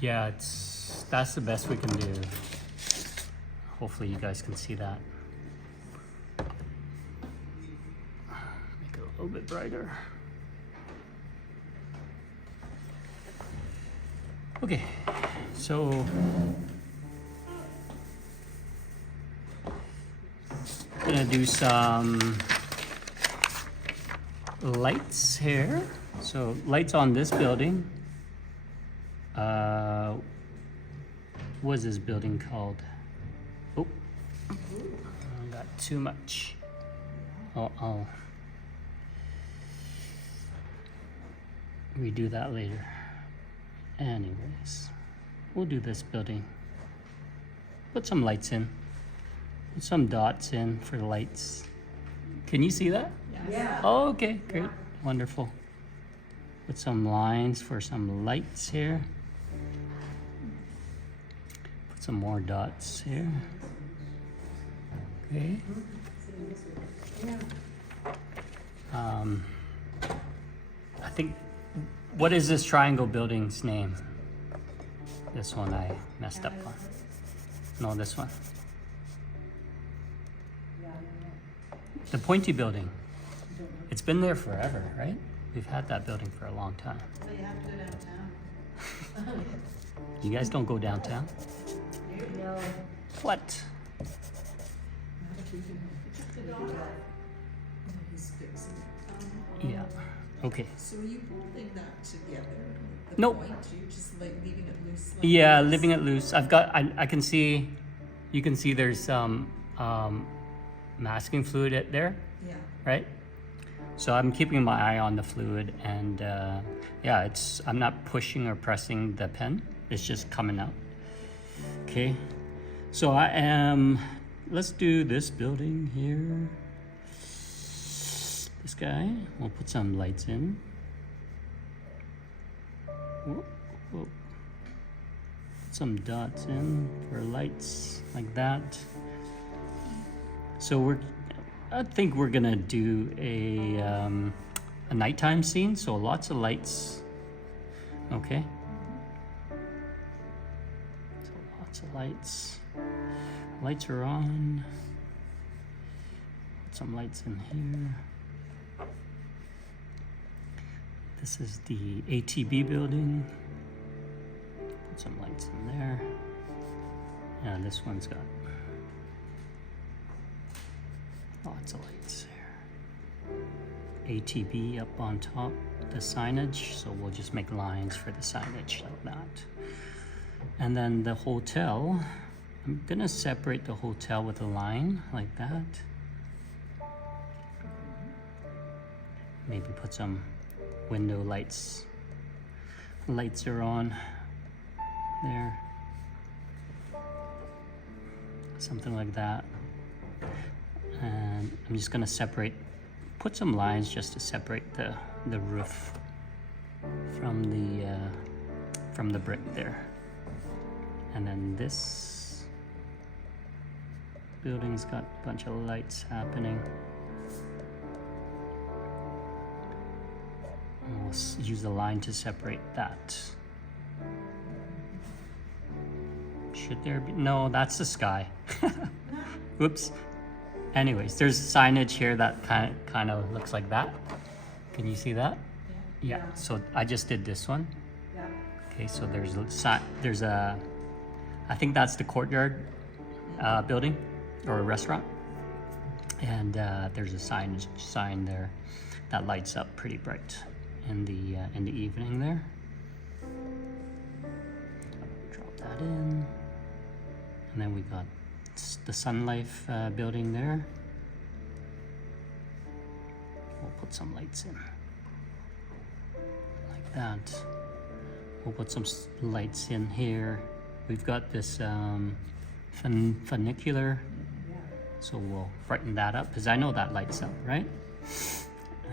Yeah, that's the best we can do. Hopefully you guys can see that. Make it a little bit brighter. Okay, so gonna do some lights here. So lights on this building. What's this building called? Oh, I got too much. I'll redo that later. Anyways, we'll do this building. Put some lights in. Put some dots in for the lights. Can you see that? Yeah. Oh, okay, great, wonderful. Put some lines for some lights here. Put some more dots here. Okay. I think, what is this triangle building's name? This one I messed up on. No, this one. The pointy building. It's been there forever, right? We've had that building for a long time. But you have to go downtown. You guys don't go downtown? No. What? Yeah. Okay. So are you holding that together? The Nope. point, you're just like leaving it loose? Like Yeah, this? leaving it loose. I can see, you can see there's some masking fluid there, Yeah. right? So I'm keeping my eye on the fluid, and yeah, I'm not pushing or pressing the pen. It's just coming out. Okay. So let's do this building here. This guy, we'll put some lights in. Whoa, whoa. Put some dots in for lights like that. So I think we're gonna do a nighttime scene, so lots of lights. Okay. So lots of lights. Lights are on. Put some lights in here. This is the ATB building. Put some lights in there. Yeah, this one's got lots of lights here. ATB up on top, the signage, so we'll just make lines for the signage like that. And then the hotel, I'm gonna separate the hotel with a line like that. Maybe put some window lights. Lights are on there. Something like that. And I'm just gonna put some lines just to separate the roof from the brick there. And then this building's got a bunch of lights happening. And we'll use the line to separate that. Should there be? No, that's the sky. Whoops. Anyways, there's signage here that kind of looks like that. Can you see that? Yeah. So I just did this one. Yeah. Okay. So there's a, I think that's the courtyard building or a restaurant, and there's a sign there that lights up pretty bright in the evening there. Drop that in, and then we got the Sun Life building there. We'll put some lights in like that. We'll put some lights in here. We've got this funicular, so we'll brighten that up because I know that lights up, right?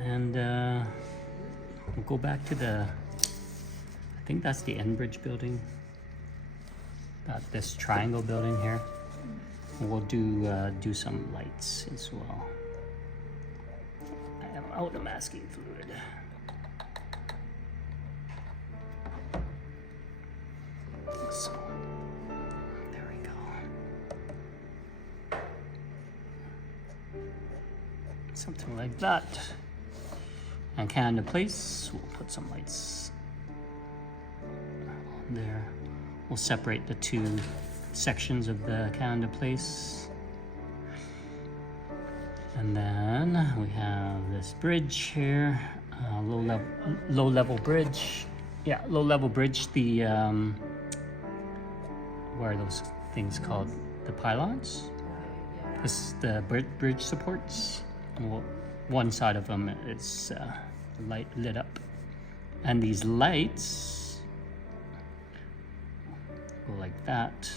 And we'll go back to I think that's the Enbridge building. Got this triangle building here. We'll do some lights as well. I am out of masking fluid. So, there we go. Something like that. And can into place, we'll put some lights on there. We'll separate the two sections of the can into place. And then we have this bridge here, low level bridge. Yeah, low level bridge. The what are those things called? The pylons. This is the bridge supports. Well, one side of them is light lit up, and these lights go like that.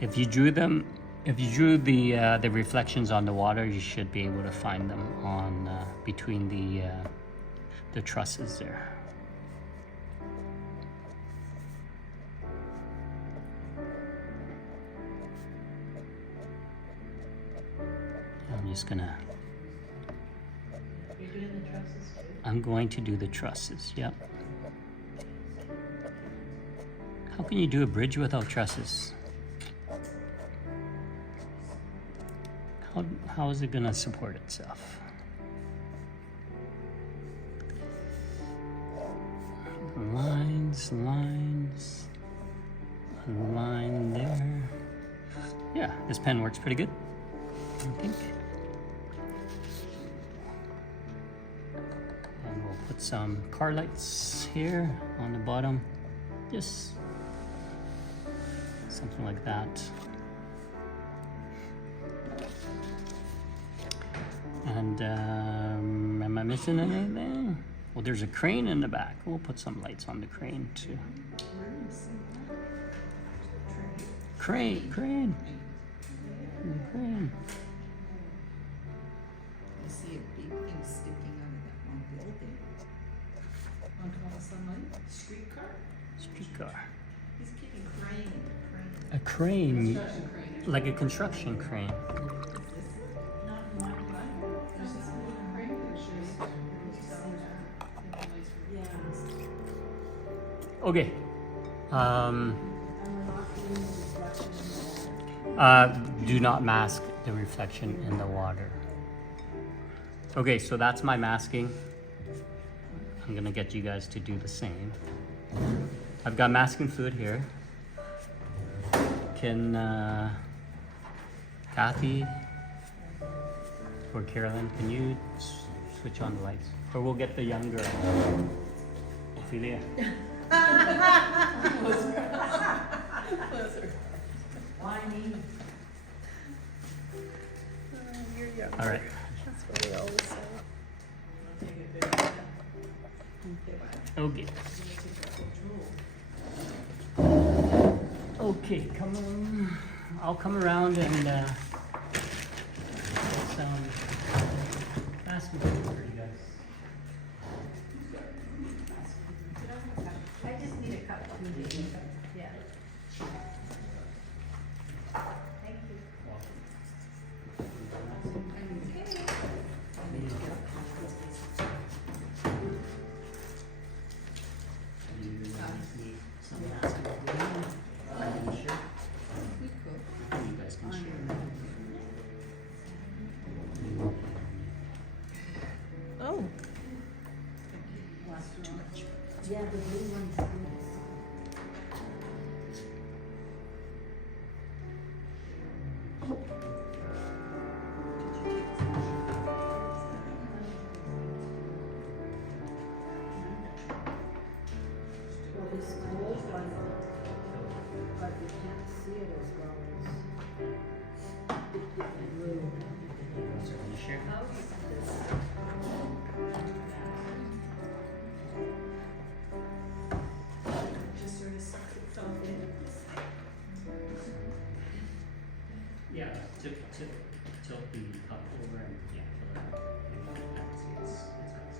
If you drew the reflections on the water, you should be able to find them on between the trusses there. I'm just gonna. You're doing the trusses too? I'm going to do the trusses. Yep. How can you do a bridge without trusses? How is it gonna support itself? Lines, a line there. Yeah, this pen works pretty good, I think. And we'll put some car lights here on the bottom, just something like that. And am I missing anything? Well, there's a crane in the back. We'll put some lights on the crane too. Crane. I see a big thing sticking out of that one building. On top of sunlight? Streetcar? Streetcar. He's getting crane. A crane, Construction crane. like a construction crane. Not in my mind. There's this little crane that shows yeah. Okay. Do not mask the reflection in the water. Okay, so that's my masking. I'm gonna get you guys to do the same. I've got masking fluid here. Can Kathy or Carolyn, can you switch on the lights? Or we'll get the young girl, Ophelia. Why me? All right. That's what we always say. I'll take it there. Okay. Okay, come on. I'll come around and get some basketball for you guys. I just need a cup. Yeah. Thank you. We could. You guys can share. Oh, Yeah, the blue one's well, this gold one, but you can't see it as well as the blue. So can you share? Just sort of sucks itself in. Yeah, tilt the cup over and yeah.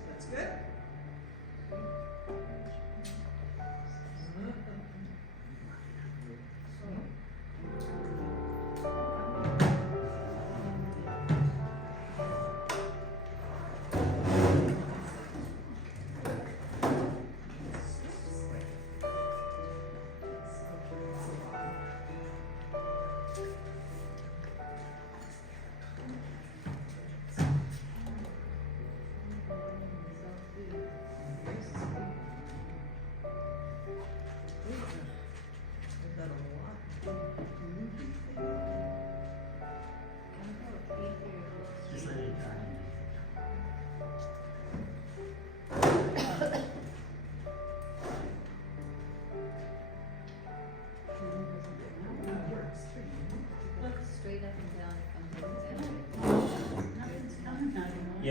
That's good.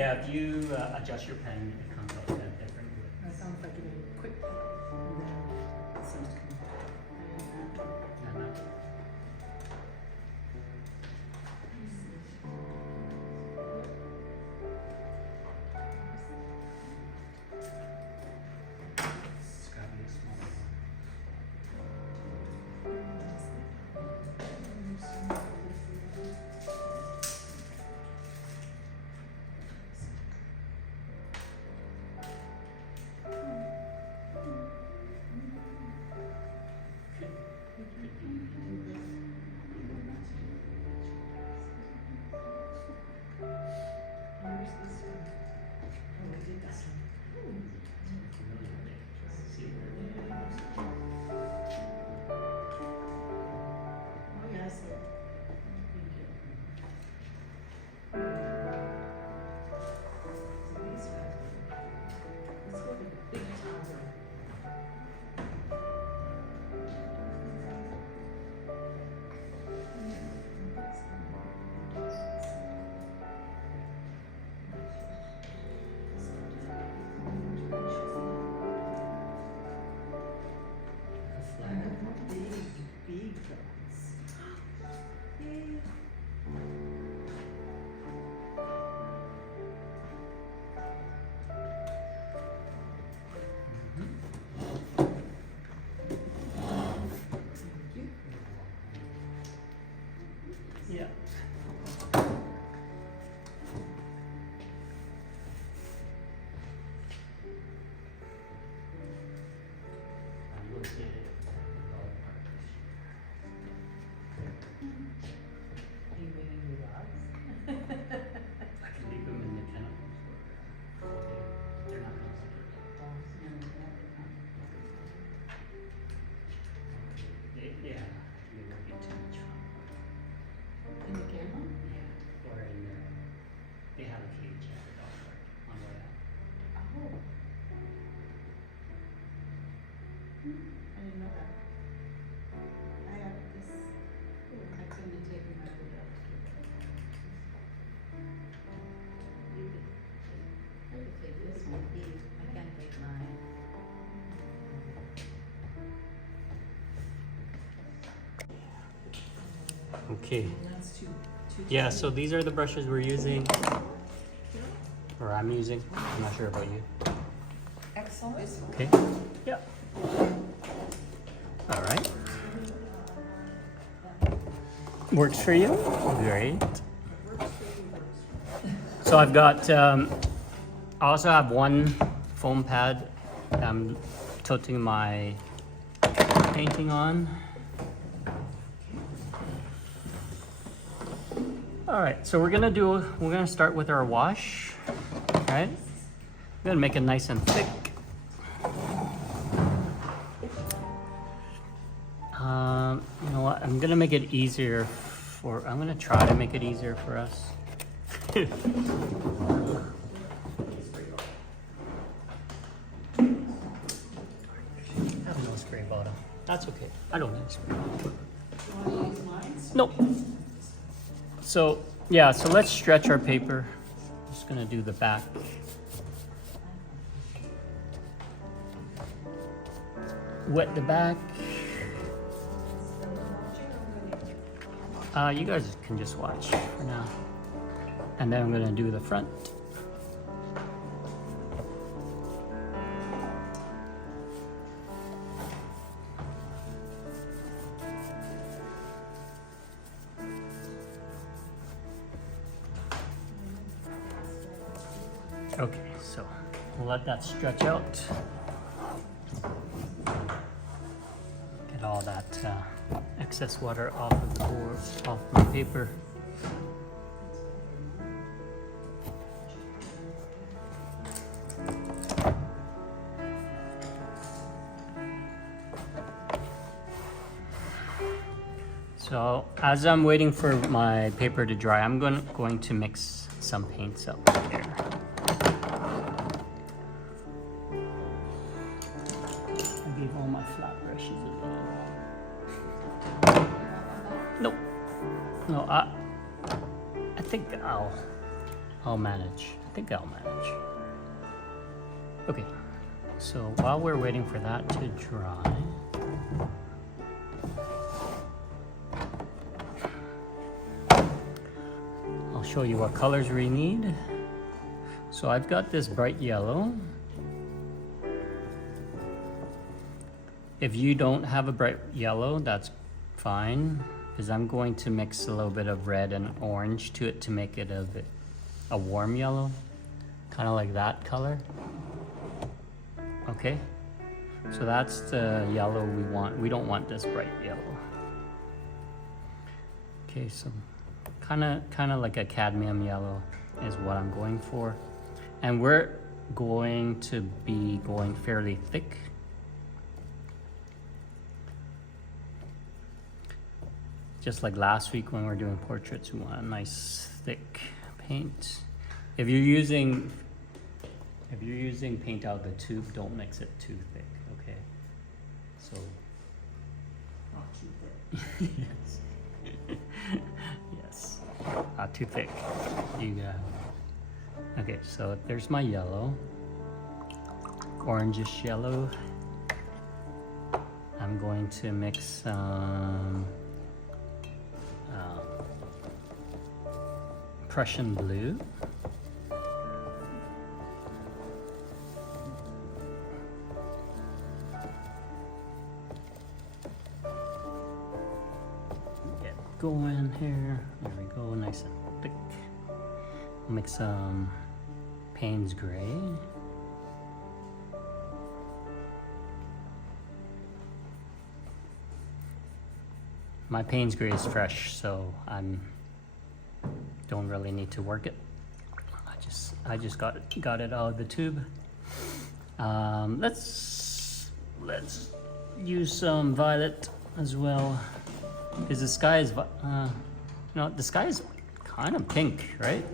Yeah, if you adjust your pen, it comes out that different. That sounds like a quick pen. And then it seems to come. Yeah, no. It's gotta be a small one. Where's this one? Oh, we did this one. Oh, yeah, I see it. Thank you. So these guys, let's go with the big tower. Big ones. Yay. Thank you. Yeah. I'm located at the golf cart this year. Are you bringing your dogs? I can leave them in the kennels or they're not gonna like it. Yeah, it would be too much fun. In the camera? Yeah, or in the, they have a cage at the golf cart on the way out. Oh. I didn't know that. I have this, I tend to take them out of the dog. You could, I could take this one, I can't take mine. Okay. And that's two. Yeah, so these are the brushes we're using. Or I'm using. I'm not sure about you. Excellent. Okay. Yeah. All right. Works for you? Great. So I've got, I also have one foam pad I'm tilting my painting on. All right, so we're gonna start with our wash, right? We're gonna make it nice and thick. You know what? I'm gonna make it easier I'm gonna try to make it easier for us. I have no spray bottle. That's okay. I don't need a spray bottle. You wanna use mine? Nope. So, yeah, so let's stretch our paper. Just gonna do the back. Wet the back. You guys can just watch for now. And then I'm gonna do the front. Okay, so we'll let that stretch out. Get all that excess water off of the board, off my paper. So as I'm waiting for my paper to dry, I'm going to mix some paints up here. I gave all my flat brushes as well. Nope. No, I think I'll manage. I think I'll manage. Okay, so while we're waiting for that to dry, I'll show you what colors we need. So I've got this bright yellow. If you don't have a bright yellow, that's fine, because I'm going to mix a little bit of red and orange to it to make it a warm yellow, kind of like that color. Okay, so that's the yellow we want. We don't want this bright yellow. Okay, so kind of like a cadmium yellow is what I'm going for, and we're going to be going fairly thick. Just like last week when we were doing portraits, we want a nice thick paint. If you're using paint out of the tube, don't mix it too thick, okay? So Not too thick. yes. Yes. Not too thick. You got it. Okay, so there's my yellow. Orangish yellow. I'm going to mix some Prussian blue. Get going here. There we go, nice and thick. Mix some Payne's gray. My Payne's gray is fresh, so don't really need to work it. I just got it out of the tube. Let's use some violet as well, because the sky is the sky is kind of pink, right?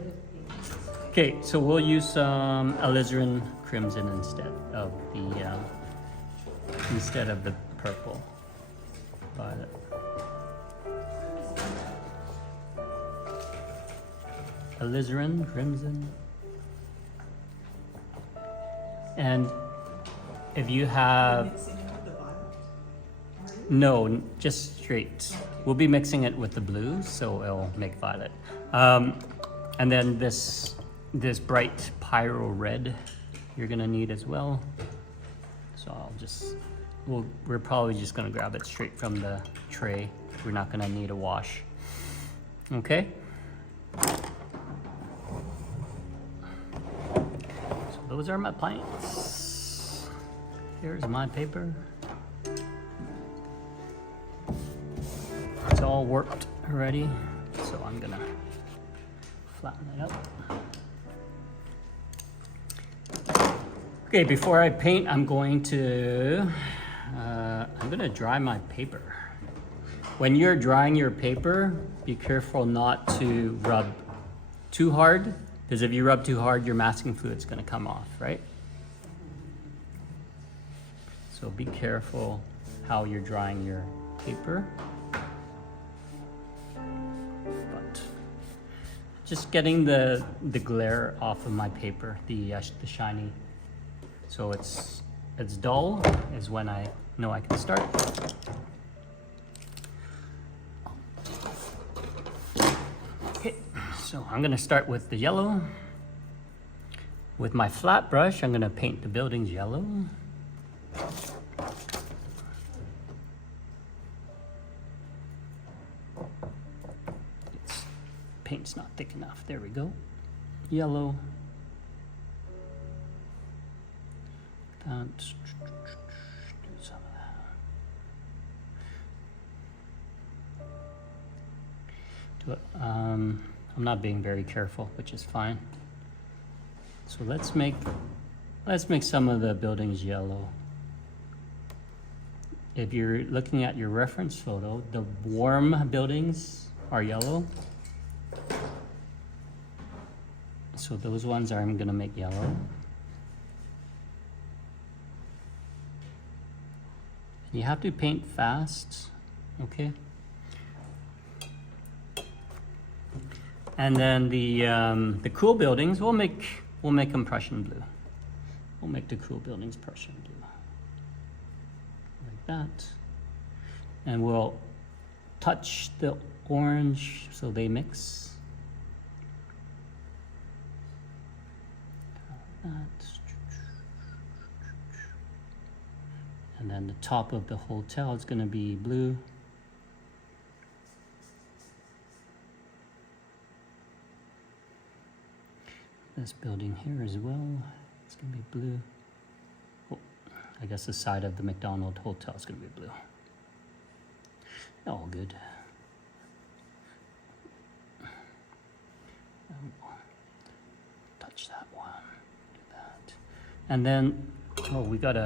Okay, so we'll use some alizarin crimson instead of the purple violet. Alizarin crimson. And if you have Mixing it with the violet? no, just straight. We'll be mixing it with the blue, so it'll make violet. And then this bright pyro red you're gonna need as well. So we're probably just gonna grab it straight from the tray. We're not gonna need a wash. Okay. So those are my plants. Here's my paper. It's all worked already, so I'm gonna flatten it out. Okay, before I paint, I'm gonna dry my paper. When you're drying your paper, be careful not to rub too hard, because if you rub too hard, your masking fluid's gonna come off, right? So be careful how you're drying your paper. But just getting the glare off of my paper, the shiny. So it's dull is when I know I can start. Okay, so I'm gonna start with the yellow. With my flat brush, I'm gonna paint the buildings yellow. Paint's not thick enough. There we go. Yellow. Do some of that. I'm not being very careful, which is fine. So let's make some of the buildings yellow. If you're looking at your reference photo, the warm buildings are yellow. So those ones I'm gonna make yellow. You have to paint fast, okay? And then the cool buildings, we'll make We'll make them Prussian blue. We'll make the cool buildings Prussian blue. Like that. And we'll touch the orange so they mix. Like that. And then the top of the hotel is going to be blue. This building here as well, it's going to be blue. Oh, I guess the side of the McDonald Hotel is going to be blue. All good. Touch that one, do that. And then, oh, we got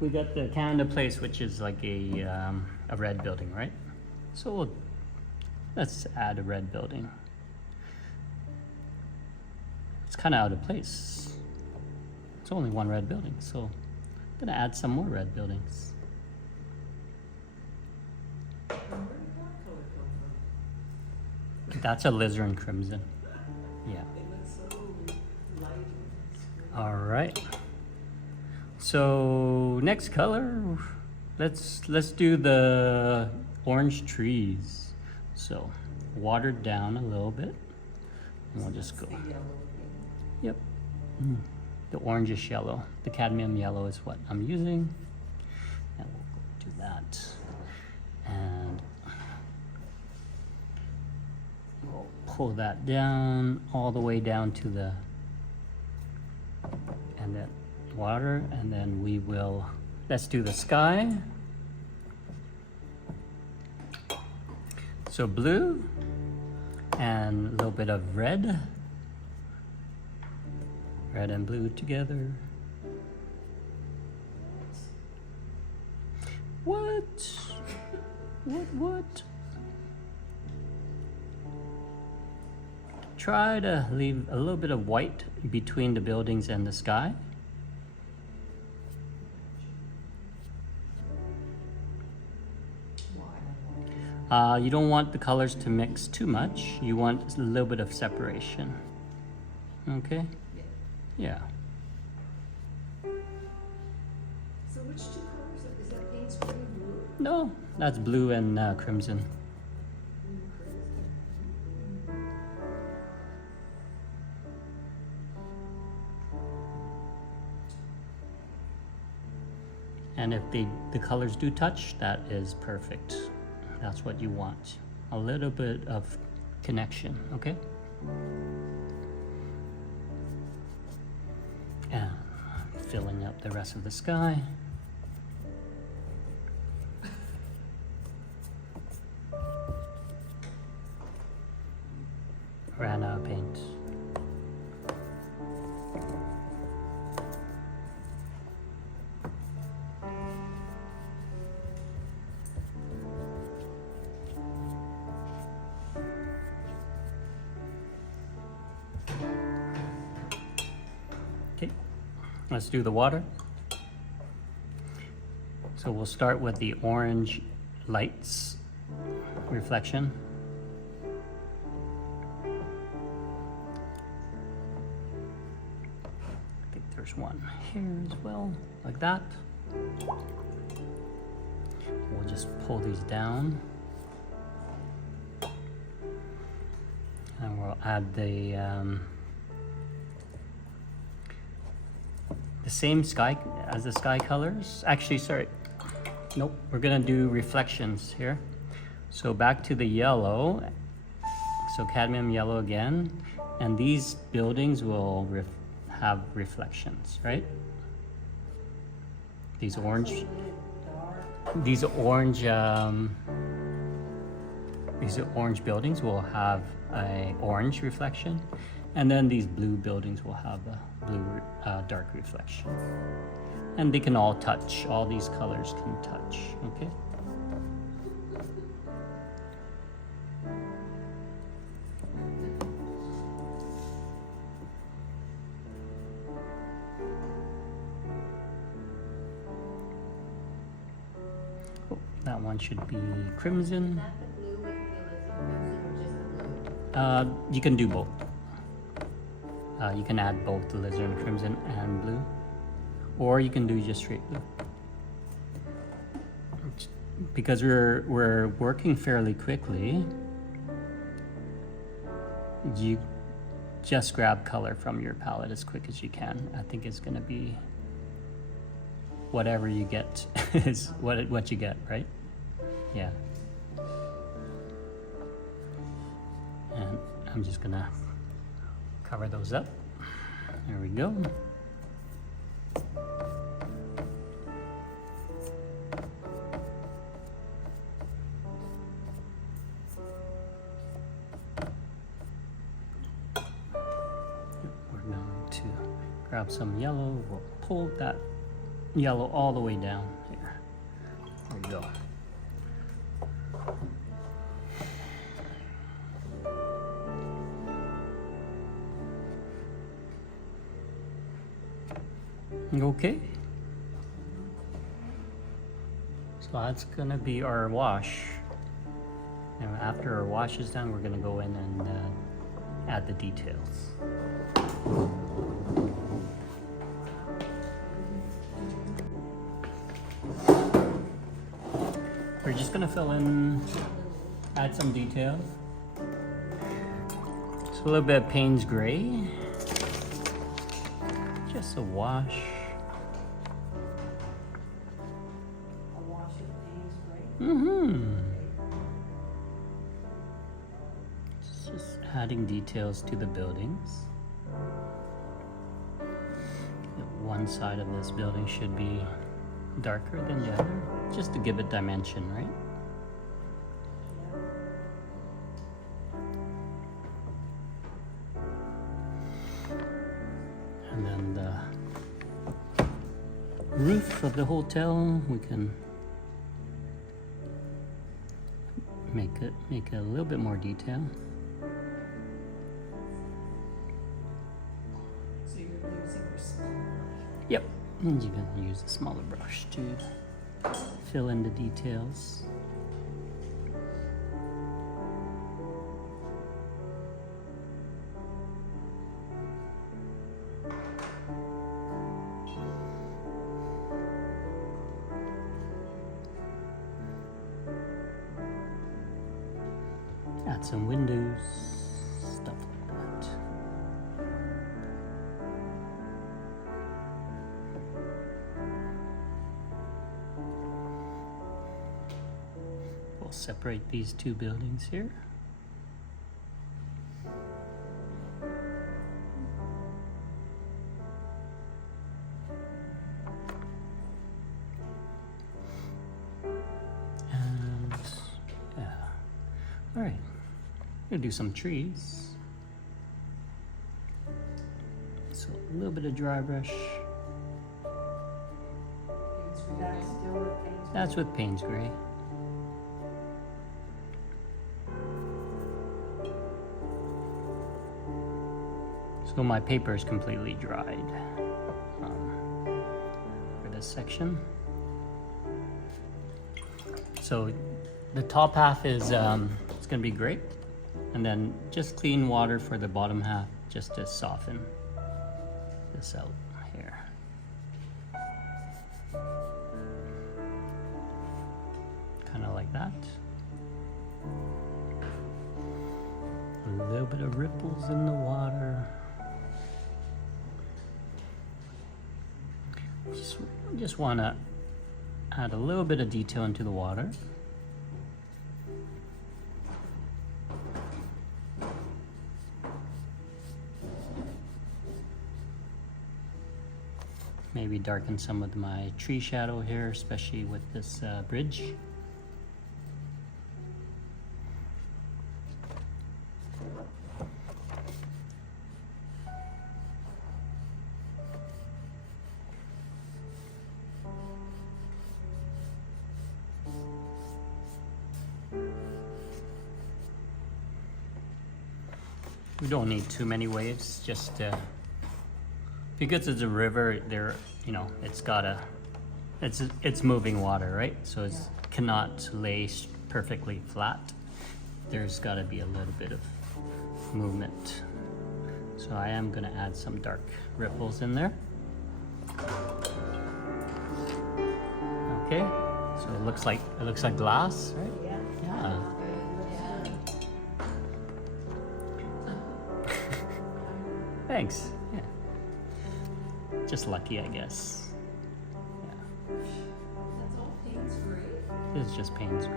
the Canada Place, which is like a red building, right? So let's add a red building. It's kind of out of place. It's only one red building, so I'm gonna add some more red buildings. Where did that color come from? That's a alizarin crimson. Yeah. It looks so light and All right. So next color, let's do the orange trees. So watered down a little bit, and we'll just go. The yellow. Yep. The orangish yellow, the cadmium yellow is what I'm using, and we'll do that. And we'll pull that down all the way down to the and then water, and then we will, let's do the sky. So blue and a little bit of red and blue together. What? What? Try to leave a little bit of white between the buildings and the sky. Why? You don't want the colors to mix too much. You want a little bit of separation. Okay? Yeah. Yeah. So which two colors is that? Paint spray and blue? No, that's blue and crimson. Blue and crimson. And if the colors do touch, that is perfect. That's what you want. A little bit of connection, okay? And filling up the rest of the sky. Ran out of paint. Okay, let's do the water. So we'll start with the orange lights reflection. I think there's one here as well, like that. We'll just pull these down. And we'll add the same sky as the sky colors. Actually, sorry. Nope, we're gonna do reflections here. So back to the yellow. So cadmium yellow again. And these buildings will have reflections, right? These orange, these orange buildings will have a orange reflection, and then these blue buildings will have a blue dark reflection. And they can all touch, all these colors can touch, okay? Oh, that one should be crimson. Is that the blue with the alizarin crimson or just the blue? You can do both. You can add both the alizarin crimson and blue, or you can do just straight blue. Because we're working fairly quickly, you just grab color from your palette as quick as you can. I think it's gonna be whatever you get is what you get, right? Yeah. And I'm just gonna cover those up. There we go. We're going to grab some yellow. We'll pull that yellow all the way down here. There we go. Okay. So that's gonna be our wash. And after our wash is done, we're gonna go in and add the details. We're just gonna fill in, add some detail. So a little bit of Payne's Gray. Just a wash. A wash of Payne's Gray. Mm-hmm. Just adding details to the buildings. One side of this building should be darker than the other, just to give it dimension, right? And then the roof of the hotel, we can make it a little bit more detail. So you're using your small brush. Yep, and you can use a smaller brush to fill in the details. Add some windows, stuff like that. We'll separate these two buildings here. And yeah, all right. I'm gonna do some trees. So a little bit of dry brush. That's still with Payne's Gray. That's with Payne's Gray. So my paper is completely dried for this section. So the top half is it's gonna be great, and then just clean water for the bottom half, just to soften this out here. Kind of like that. A little bit of ripples in the water. Just want to add a little bit of detail into the water. Maybe darken some of my tree shadow here, especially with this bridge. We don't need too many waves, just because it's a river. There, you know, it's moving water, right? So it cannot lay perfectly flat. There's got to be a little bit of movement. So I am gonna add some dark ripples in there. Okay, so it looks like glass, right? Yeah. Yeah. Thanks. Yeah. Just lucky, I guess. Yeah. That's all Payne's gray? This is just Payne's gray.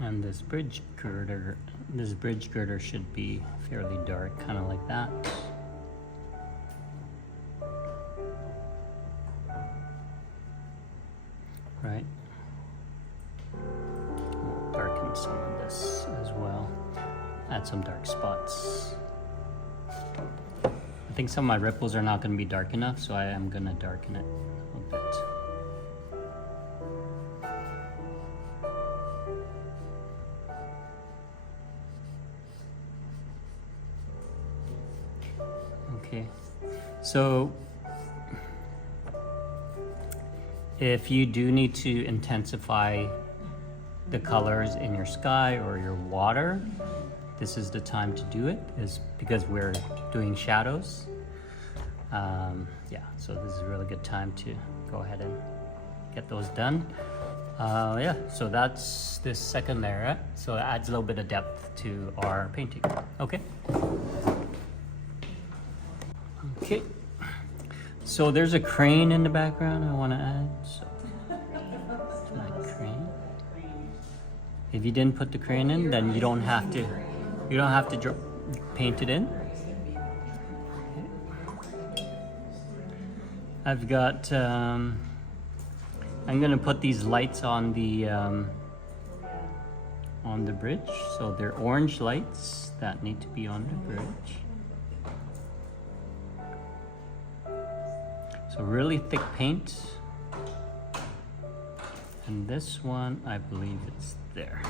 And this bridge girder should be fairly dark, kind of like that. Right. We'll darken some of this as well. Add some dark spots. I think some of my ripples are not going to be dark enough, so I am going to darken it a bit. Okay, so if you do need to intensify the colors in your sky or your water, this is the time to do it, is because we're doing shadows. Yeah, so this is a really good time to go ahead and get those done. Yeah, so that's this second layer, right? So it adds a little bit of depth to our painting. Okay. Okay, so there's a crane in the background I want to add. So my crane. If you didn't put the crane in, then you don't have to paint it in. I've got. I'm gonna put these lights on the bridge. So they're orange lights that need to be on the bridge. So really thick paint, and this one I believe it's there.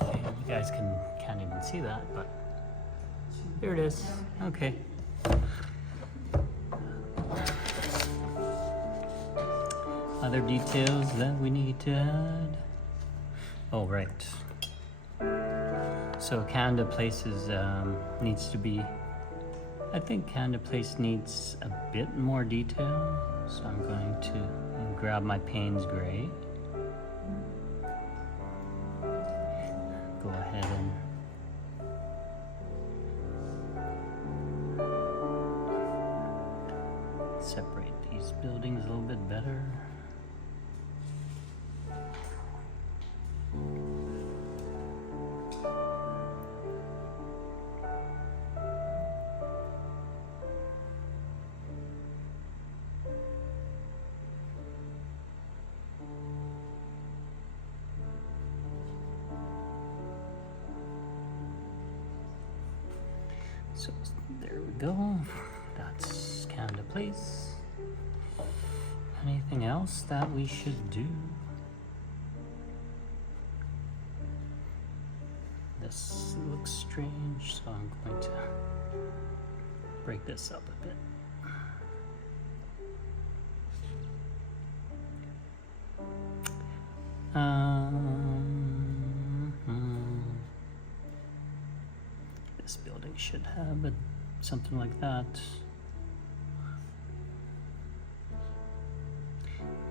Okay, you guys can't even see that, but here it is. Okay. Other details that we need to add. Oh right. So Canada Places needs to be. I think Canada Place needs a bit more detail, so I'm going to grab my Payne's gray. Go ahead and separate these buildings a little bit better. So there we go. That's Canada Place. Anything else that we should do? This looks strange, so I'm going to break this up a bit. This building should have something like that.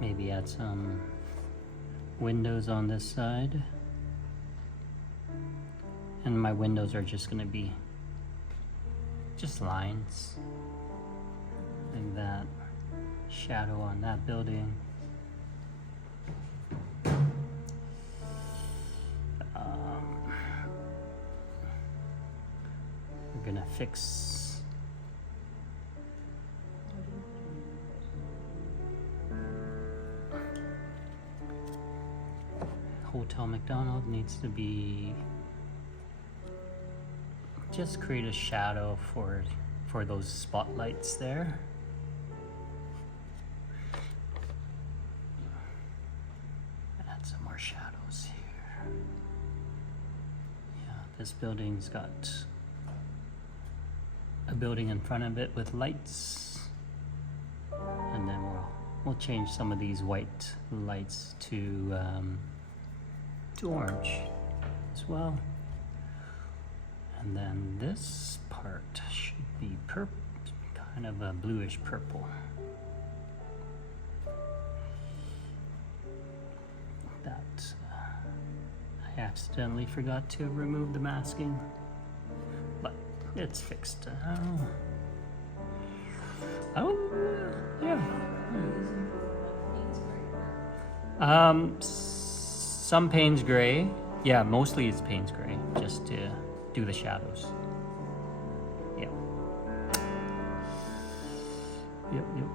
Maybe add some windows on this side. And my windows are just gonna be just lines like that. Shadow on that building. We're gonna fix Hotel McDonald needs to be just create a shadow for those spotlights there. Add some more shadows here. Yeah, this building's got a building in front of it with lights, and then we'll we'll change some of these white lights to orange as well. And then this part should be kind of a bluish purple. That I accidentally forgot to remove the masking, but it's fixed. Oh, yeah. Some Payne's gray. Yeah, mostly it's Payne's gray, just to do the shadows. Yeah.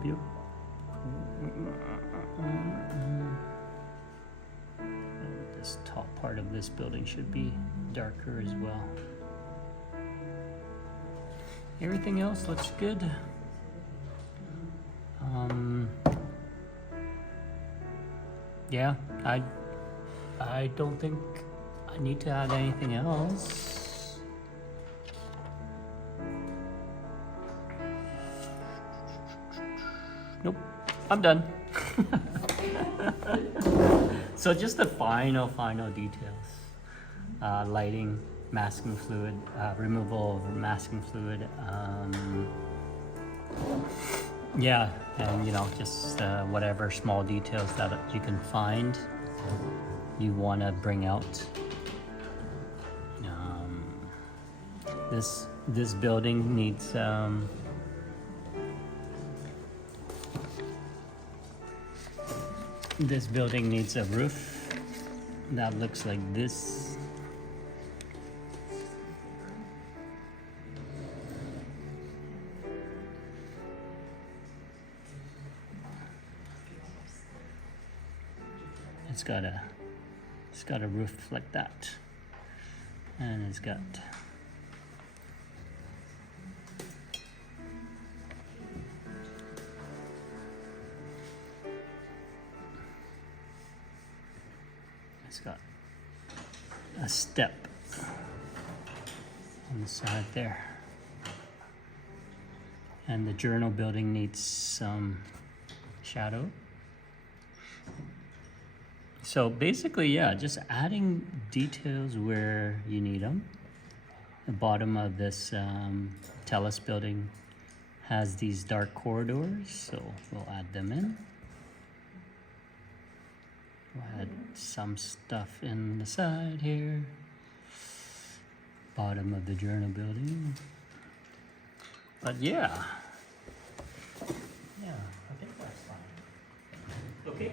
Yep. And this top part of this building should be darker as well. Everything else looks good. Yeah, I don't think I need to add anything else. Nope, I'm done. So just the final details. Lighting, masking fluid, removal of masking fluid. Yeah, and you know, just whatever small details that you can find, you want to bring out. This building needs a roof that looks like this. It's got a roof like that, and it's got a step on the side there, and the journal building needs some shadow. So basically, yeah, just adding details where you need them. The bottom of this Telus building has these dark corridors, so we'll add them in. We'll add some stuff in the side here. Bottom of the journal building. But yeah, I think that's fine. Okay.